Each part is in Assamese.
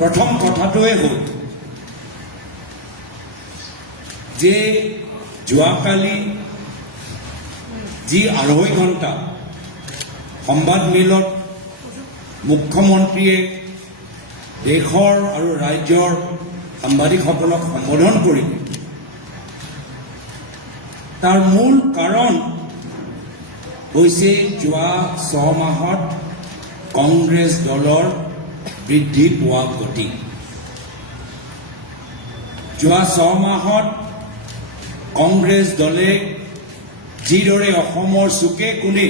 প্ৰথম কথাটোৱে হ'ল যে যোৱাকালি যি 2.5 ঘণ্টা সংবাদমেলত মুখ্যমন্ত্ৰীয়ে দেশৰ আৰু ৰাজ্যৰ সাংবাদিকসকলক সম্বোধন কৰি তাৰ মূল কাৰণ হৈছে যোৱা 6 মাহত কংগ্ৰেছ দলৰ বৃদ্ধি পোৱা গতি। যোৱা 6 মাহত কংগ্ৰেছ দলে যিদৰে অসমৰ চুকে কোণে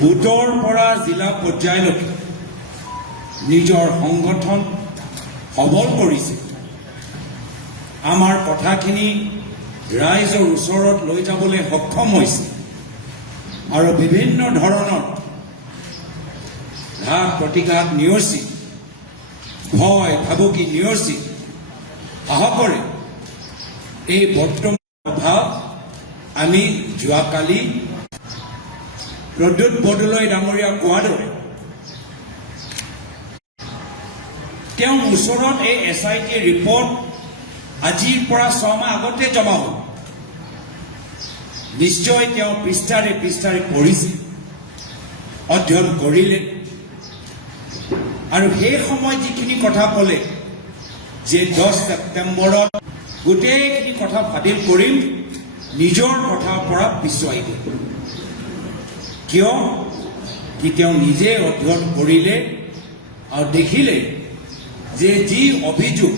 বুথৰ পৰা জিলা পৰ্যায়লৈকে নিজৰ সংগঠন সবল কৰিছে, আমাৰ কথাখিনি ৰাইজৰ ওচৰত লৈ যাবলৈ সক্ষম হৈছে আৰু বিভিন্ন ধৰণৰ ঘাত প্ৰতিঘাত নিয়চি ভয় ভাবুকি নিয়চি সাহসেৰে এই বৰ্তমান অভাৱ আমি যোৱাকালি প্ৰদ্যুৎ বৰদলৈ ডাঙৰীয়া কোৱাৰ দৰে তেওঁৰ ওচৰত এই SIT ৰিপৰ্ট আজিৰ পৰা 6 মাহ আগতে জমা হ'ল। নিশ্চয় তেওঁ পৃষ্ঠাৰে পৃষ্ঠাৰে পঢ়িছে, অধ্যয়ন কৰিলে আৰু সেই সময় যিখিনি কথা ক'লে যে 10 ছেপ্টেম্বৰত গোটেইখিনি কথা ফাদিল কৰিম, নিজৰ কথাৰ পৰা পিছুৱাই দিয়ে। কিয় কি তেওঁ নিজে অধ্যয়ন কৰিলে আৰু দেখিলে যে যি অভিযোগ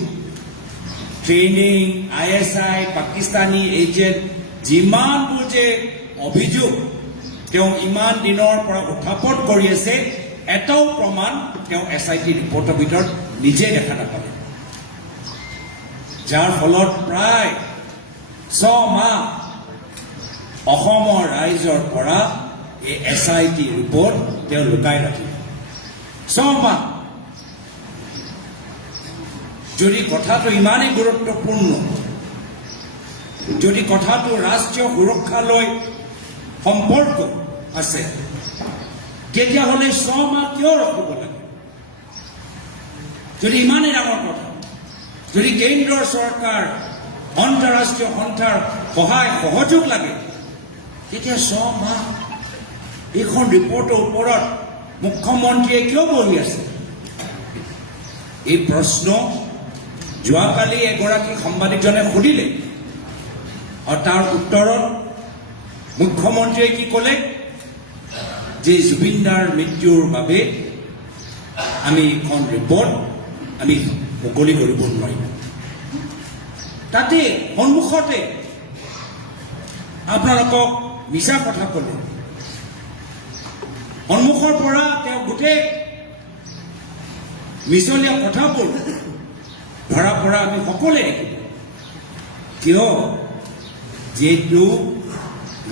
ট্ৰেইনিং ISI পাকিস্তানী এজেণ্ট যিমানবোৰ যে অভিযোগ তেওঁ ইমান দিনৰ পৰা উত্থাপন কৰি আছে, এটাও প্ৰমাণ তেওঁ SIT ৰিপৰ্টৰ ভিতৰত নিজে দেখা নাপালে, যাৰ ফলত প্ৰায় 6 মাহ অসমৰ ৰাইজৰ পৰা এই SIT ৰিপৰ্ট তেওঁ লুকাই ৰাখিলে। 6 মাহ যদি কথাটো ইমানেই গুৰুত্বপূৰ্ণ, যদি কথাটো ৰাষ্ট্ৰীয় সুৰক্ষালৈ সম্পৰ্ক আছে, তেতিয়াহ'লে 6 মাহ কিয় ৰখিব লাগে? যদি ইমানেই ডাঙৰ কথা, যদি কেন্দ্ৰৰ চৰকাৰ আন্তঃৰাষ্ট্ৰীয় সন্থাৰ সহায় সহযোগ লাগে, তেতিয়া 6 মাহ এইখন ৰিপৰ্টৰ ওপৰত মুখ্যমন্ত্ৰীয়ে কিয় বহি আছে? এই প্ৰশ্ন যোৱাকালি এগৰাকী সাংবাদিকজনে সুধিলে আৰু তাৰ উত্তৰত মুখ্যমন্ত্ৰীয়ে কি ক'লে যে জুবিন দাৰ মৃত্যুৰ বাবে আমি এইখন ৰিপৰ্ট আমি মুকলি কৰিব নোৱাৰিম। তাতে সন্মুখতে আপোনালোকক মিছা কথা ক'লে, সন্মুখৰ পৰা তেওঁ গোটেই মিছলীয়া কথাবোৰ ধৰা পৰা আমি সকলোৱে দেখিলোঁ। কিয়? যিহেতু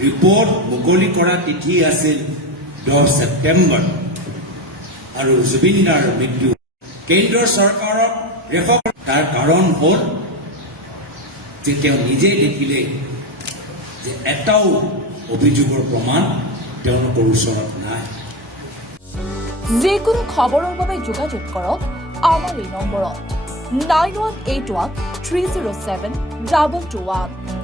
ৰিপৰ্ট মুকলি কৰা তিথি আছিল 10 ছেপ্টেম্বৰ আৰু জুবিন দাৰ মৃত্যু কেন্দ্ৰৰ চৰকাৰক ৰেফাৰ। তাৰ কাৰণ হ'ল যে তেওঁ নিজেই দেখিলে যে এটাও অভিযোগৰ প্ৰমাণ তেওঁলোকৰ ওচৰত নাই। যিকোনো খবৰৰ বাবে যোগাযোগ কৰক আমাৰ এই নম্বৰত 9181 307 2221।